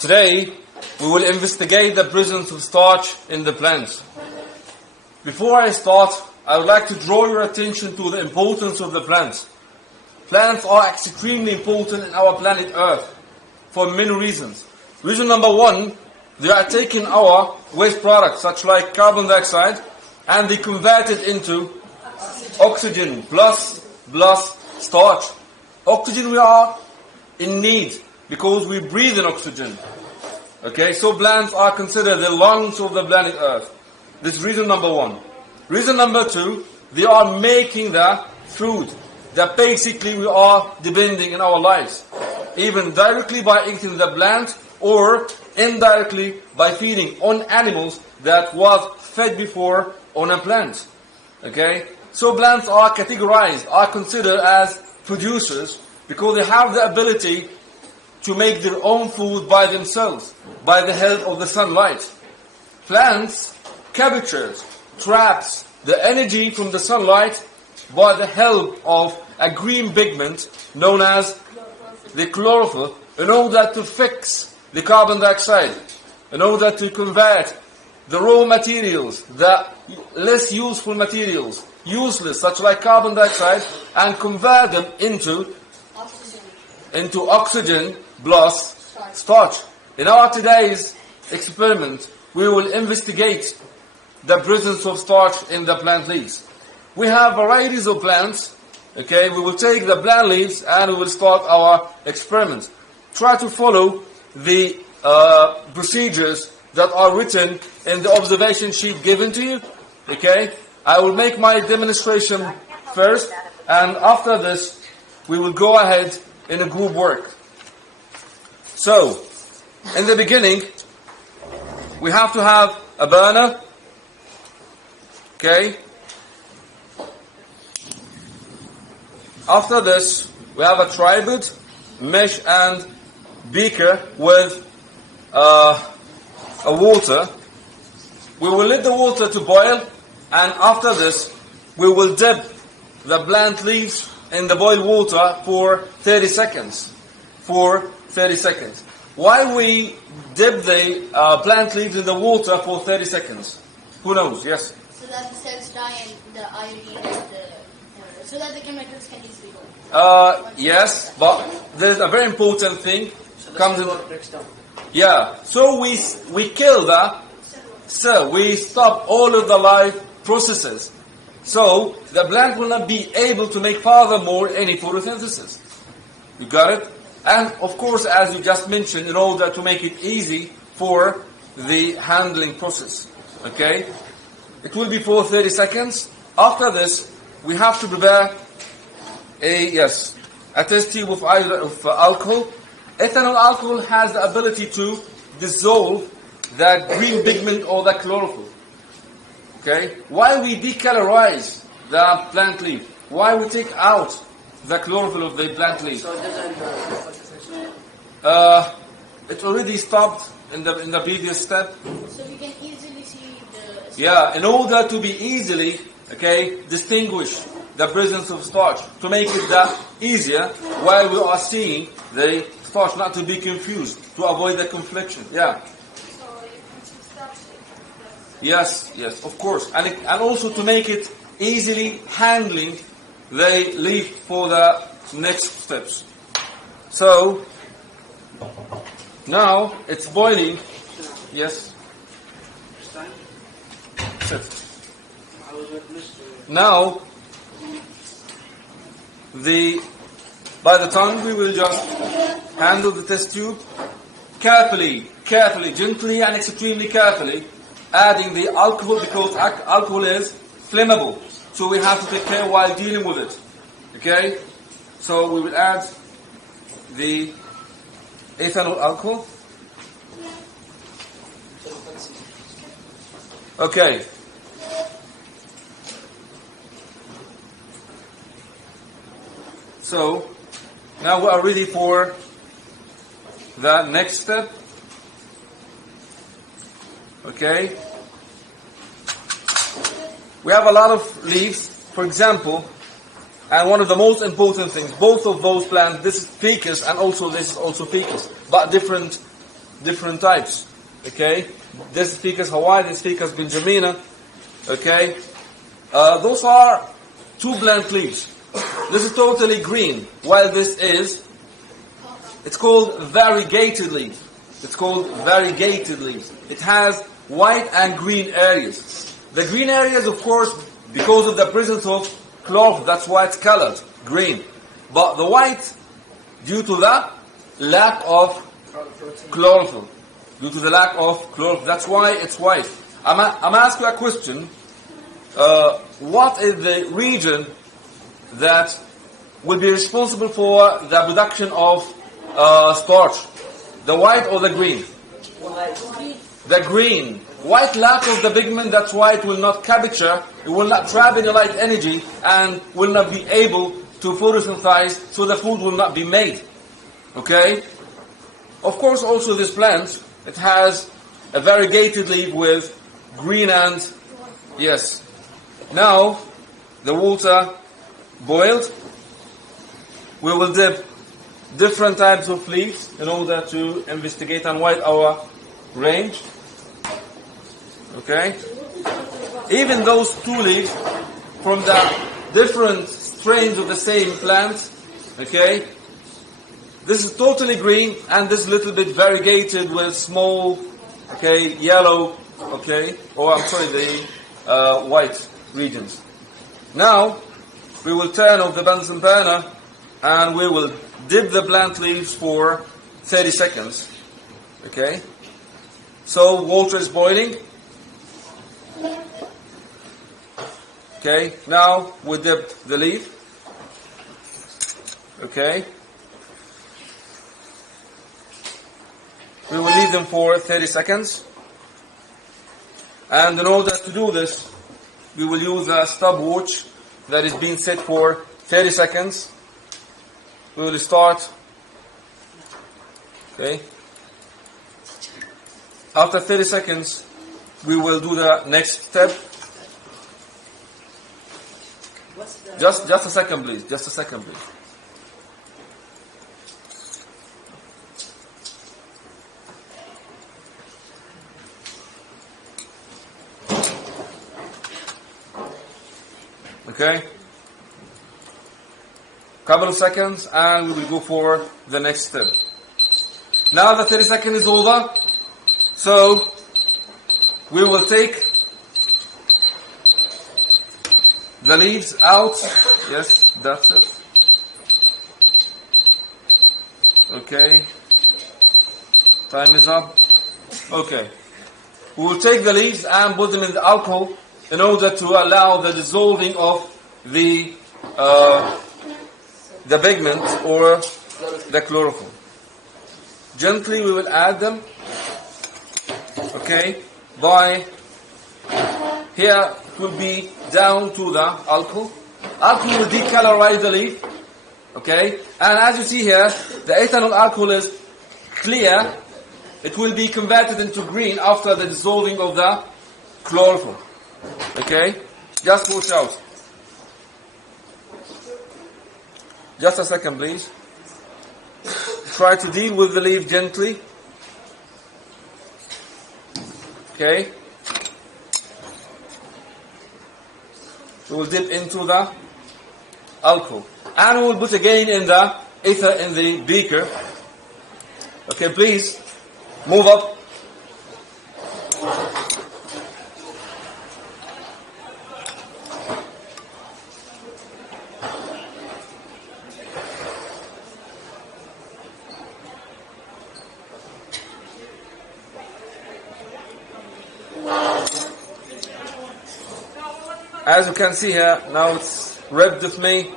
Today, we will investigate the presence of starch in the plants. Before I start, I would like to draw your attention to the importance of the plants. Plants are extremely important in our planet Earth for many reasons. Reason number one, they are taking our waste products, such like carbon dioxide, and they convert it into oxygen plus starch. Oxygen we are in need because we breathe in oxygen. Okay, so plants are considered the lungs of the planet Earth. This is reason number one. Reason number two, they are making the food that basically we are depending in our lives. Even directly by eating the plant or indirectly by feeding on animals that was fed before on a plant. Okay, so plants are categorized, are considered as producers because they have the ability to make their own food by themselves, by the help of the sunlight. Plants captures, traps the energy from the sunlight by the help of a green pigment known as the chlorophyll in order to fix the carbon dioxide, in order to convert the raw materials, the less useful materials, useless, such like carbon dioxide, and convert them into oxygen plus starch. In our today's experiment, we will investigate the presence of starch in the plant leaves. We have varieties of plants. Okay, we will take the plant leaves and we will start our experiment. Try to follow the procedures that are written in the observation sheet given to you. Okay, I will make my demonstration first, and after this, we will go ahead in a group work. So, in the beginning, we have to have a burner. Okay. After this, we have a tripod, mesh, and beaker with a water. We will let the water to boil, and after this, we will dip the plant leaves in the boiled water for 30 seconds. Why we dip the plant leaves in the water for 30 seconds? Who knows? Yes? So that the cells die and the iodine so that the chemicals can easily go. Yes, but there's a very important thing. Comes in. Yeah. So we kill the cell. We stop all of the life processes. So the plant will not be able to make furthermore any photosynthesis. You got it? And of course, as you just mentioned, in order to make it easy for the handling process. Okay? It will be for 30 seconds. After this, we have to prepare a test tube of alcohol. Ethanol alcohol has the ability to dissolve the green pigment or the chlorophyll. Okay? Why we decolorize the plant leaf? Why we take out the chlorophyll of the plant leaf? So it doesn't it already stopped in the previous step. So we can easily see the... Yeah, in order to be easily, distinguish the presence of starch, to make it that easier while we are seeing the starch, not to be confused, to avoid the confliction. Yeah. So you can see starch. Yes, of course. And also to make it easily handling the leaf for the next steps. So, now it's boiling. Yes. Sit. Now, by the tongue we will just handle the test tube carefully, gently and extremely carefully, adding the alcohol because alcohol is flammable. So we have to take care while dealing with it. Okay? So we will add the ethanol alcohol. Okay. So, now we are ready for the next step. Okay? We have a lot of leaves, for example, and one of the most important things, both of those plants, this is ficus and also this is also ficus, but different different types. Okay, this speaker's Hawaii, this speaker's Benjamina. Okay, those are two blunt leaves. This is totally green, while this is, it's called variegated leaf. It's called variegated leaf. It has white and green areas. The green areas, of course, because of the presence of chlorophyll, that's why it's colored green. But the white, due to the lack of chlorophyll. Due to the lack of chlorophyll, that's why it's white. I'm asking you a question. What is the region that will be responsible for the production of starch? The white or the green? The green. White lack of the pigment, that's why it will not capture, it will not trap any light energy and will not be able to photosynthesize, so the food will not be made. Okay? Of course, also this plant, it has a variegated leaf with green and, yes. Now, the water boiled. We will dip different types of leaves in order to investigate and widen our range. Okay? Even those two leaves from the different strains of the same plant, okay? This is totally green and this little bit variegated with small, okay, yellow, okay, or I'm sorry, the white regions. Now, we will turn off the Bunsen burner and we will dip the plant leaves for 30 seconds. Okay? So, water is boiling. Okay, now we dip the leaf. Okay? We will leave them for 30 seconds. And in order to do this, we will use a stopwatch that is being set for 30 seconds. We will start. Okay. After 30 seconds, we will do the next step. Just a second, please. Just a second, please. Okay. Couple of seconds and we will go for the next step. Now the 30 seconds is over. So we will take the leaves out. Yes, that's it. Okay. Time is up. Okay. We will take the leaves and put them in the alcohol in order to allow the dissolving of the pigment or the chlorophyll. Gently we will add them. Okay, by here it will be down to the alcohol. Alcohol will decolorize the leaf. Okay, and as you see here, the ethanol alcohol is clear. It will be converted into green after the dissolving of the chlorophyll. Okay, just watch out. Just a second, please. Try to deal with the leaf gently. Okay. We will dip into the alcohol. And we will put again in the ether in the beaker. Okay, please move up. As you can see here, now it's red with me.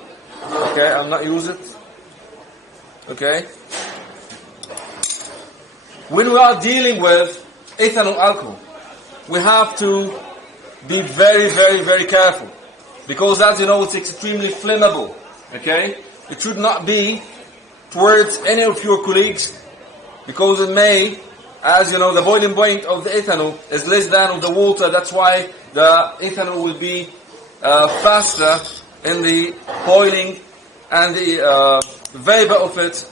Okay, I'll not use it. Okay. When we are dealing with ethanol alcohol, we have to be very, very, very careful. Because as you know, it's extremely flammable. Okay? It should not be towards any of your colleagues, because it may, as you know, the boiling point of the ethanol is less than of the water. That's why the ethanol will be faster in the boiling, and the vapor of it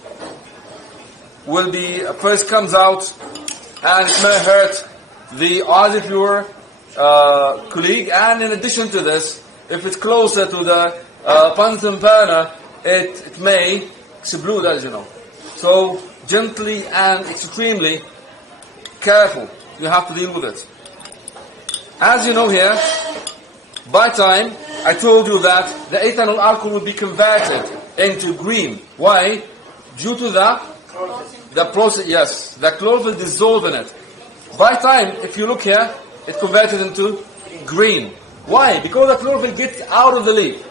will be first comes out and it may hurt the pure colleague. And in addition to this, if it's closer to the Bunsen burner, it may explode, as you know. So gently and extremely careful, you have to deal with it. As you know here, by time, I told you that the ethanol alcohol will be converted into green. Why? Due to the process, yes, the chlorophyll dissolve in it. By time, if you look here, it converted into green. Why? Because the chlorophyll gets out of the leaf.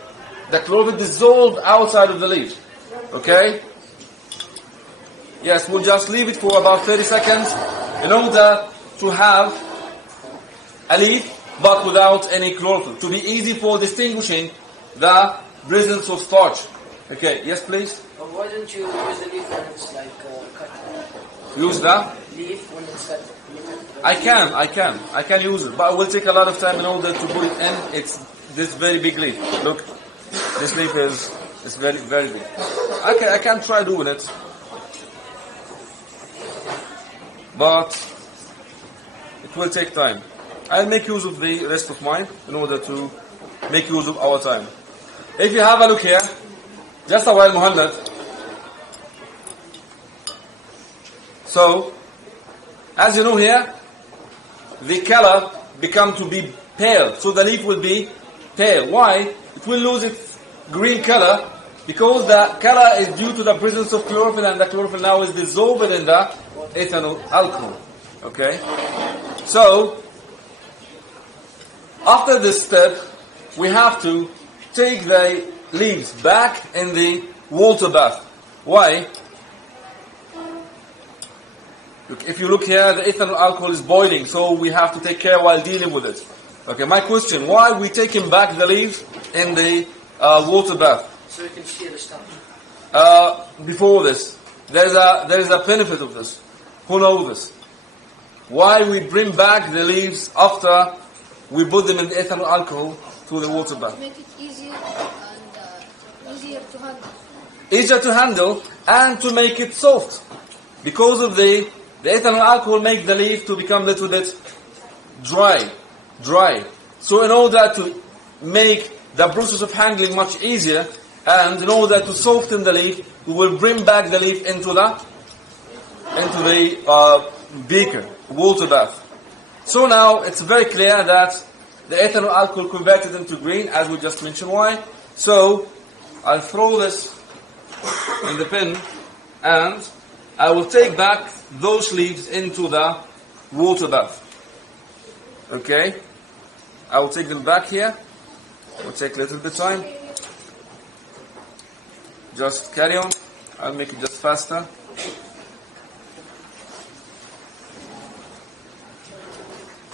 The chlorophyll dissolved outside of the leaf. Okay? Yes, we'll just leave it for about 30 seconds in order to have a leaf but without any chlorophyll, to be easy for distinguishing the presence of starch. Okay, yes please? Why don't you use the leaf when it's like cut? Use the? Leaf when it's cut. I can use it, but it will take a lot of time in order to put it in. It's this very big leaf. Look, this leaf is very, very big. I can try doing it, but it will take time. I'll make use of the rest of mine in order to make use of our time. If you have a look here, just a while, Muhammad. So, as you know here, the color become to be pale. So the leaf will be pale. Why? It will lose its green color because the color is due to the presence of chlorophyll, and the chlorophyll now is dissolved in the ethanol alcohol. Okay? So, after this step, we have to take the leaves back in the water bath. Why? Look, if you look here, the ethanol alcohol is boiling, so we have to take care while dealing with it. Okay, my question, why we taking back the leaves in the water bath? So you can see the stuff. Before this, there is a benefit of this. Who knows this? Why we bring back the leaves after we put them in the ethanol alcohol to the water bath? To make it easier and easier to handle. Easier to handle and to make it soft. Because of the ethanol alcohol make the leaf to become a little bit dry. So in order to make the process of handling much easier, and in order to soften the leaf, we will bring back the leaf into the beaker, water bath. So now it's very clear that the ethanol alcohol converted into green, as we just mentioned. Why? So I'll throw this in the bin, and I will take back those leaves into the water bath. Okay? I will take them back here. It will take a little bit of time. Just carry on. I'll make it just faster.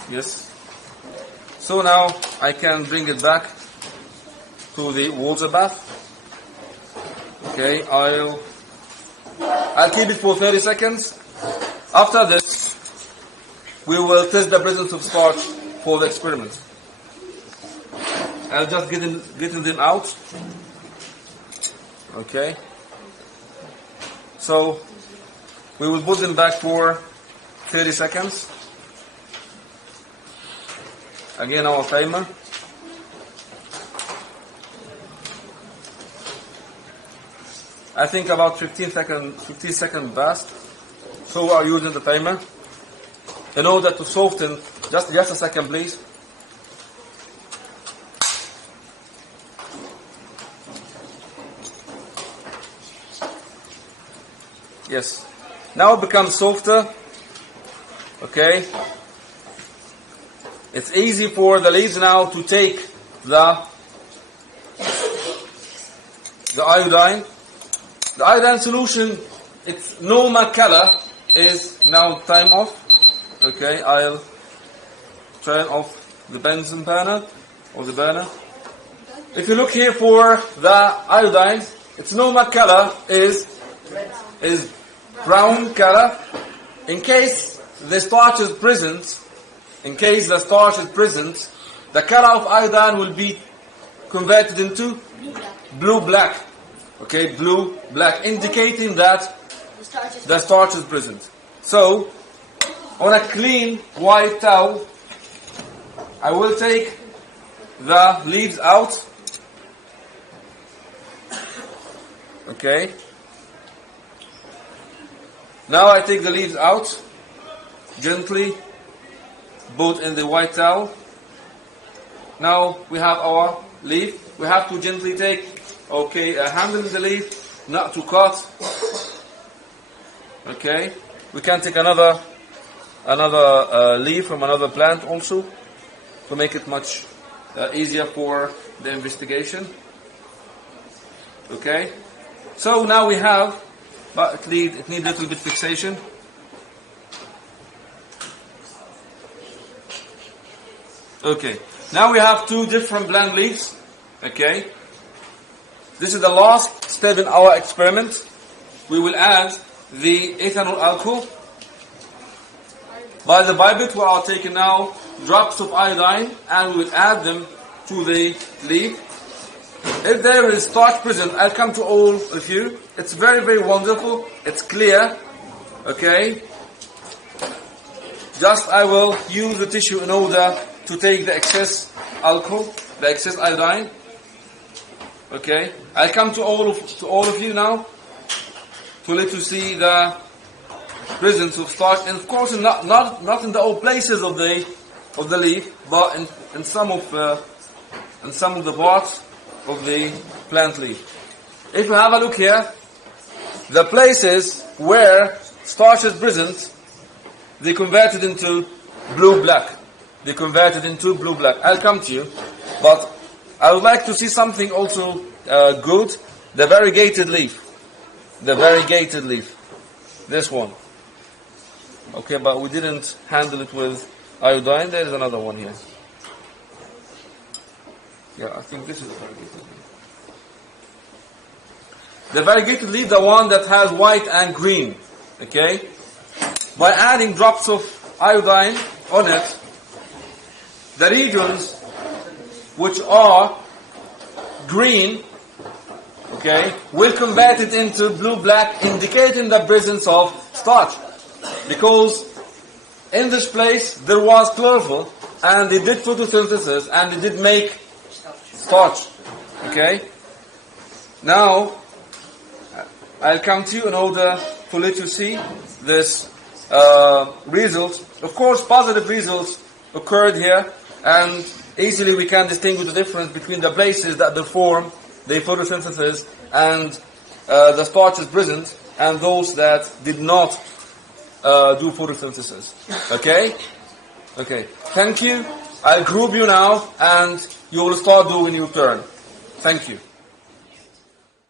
Yes. So now I can bring it back to the water bath. Okay, I'll keep it for 30 seconds. After this, we will test the presence of starch for the experiment. I'll just getting them out. Okay. So we will put them back for 30 seconds. Again, our timer. I think about 15 seconds passed. So we are using the timer. In order to soften, just a second please. Yes. Now it becomes softer. Okay. It's easy for the leaves now to take the iodine. The iodine solution, its normal color is now time off. Okay, I'll turn off the Bunsen burner or the burner. If you look here for the iodine, its normal color is brown color. In case the starch is present, the color of iodine will be converted into blue-black. Okay, blue-black, indicating that the starch is present. So, on a clean white towel, I will take the leaves out. Okay. Now I take the leaves out gently, both in the white towel. Now we have our leaf. We have to gently take, handle the leaf, not to cut. Okay. We can take another leaf from another plant also to make it much easier for the investigation. Okay. So now we have, but it needs a little bit fixation. Okay. Now we have two different plant leaves. Okay. This is the last step in our experiment. We will add the ethanol alcohol. By the pipette we are taking now drops of iodine and we will add them to the leaf. If there is starch present, I'll come to all of you. It's very, very wonderful. It's clear. Okay. Just I will use the tissue in order to take the excess alcohol, the excess iodine. Okay. I'll come to all of you now to let you see the presence of starch, and of course not in the all places of the leaf, but in some of the parts of the plant leaf. If you have a look here, the places where starch is present, they convert it into blue-black. They convert it into blue-black. I'll come to you, but I would like to see something also good. The variegated leaf. The variegated leaf. This one. Okay, but we didn't handle it with iodine. There is another one here. Yeah, I think this is the variegated leaf. The variegated leaf, the one that has white and green. Okay? By adding drops of iodine on it, the regions which are green, okay, will convert it into blue-black, indicating the presence of starch. Because in this place there was chlorophyll, and they did photosynthesis, and they did make starch. Okay? Now, I'll come to you in order to let you see this results. Of course, positive results occurred here, and easily we can distinguish the difference between the places that perform the photosynthesis and the starch is present, and those that did not do photosynthesis. Okay? Okay. Thank you. I'll group you now, and you will start doing your turn. Thank you.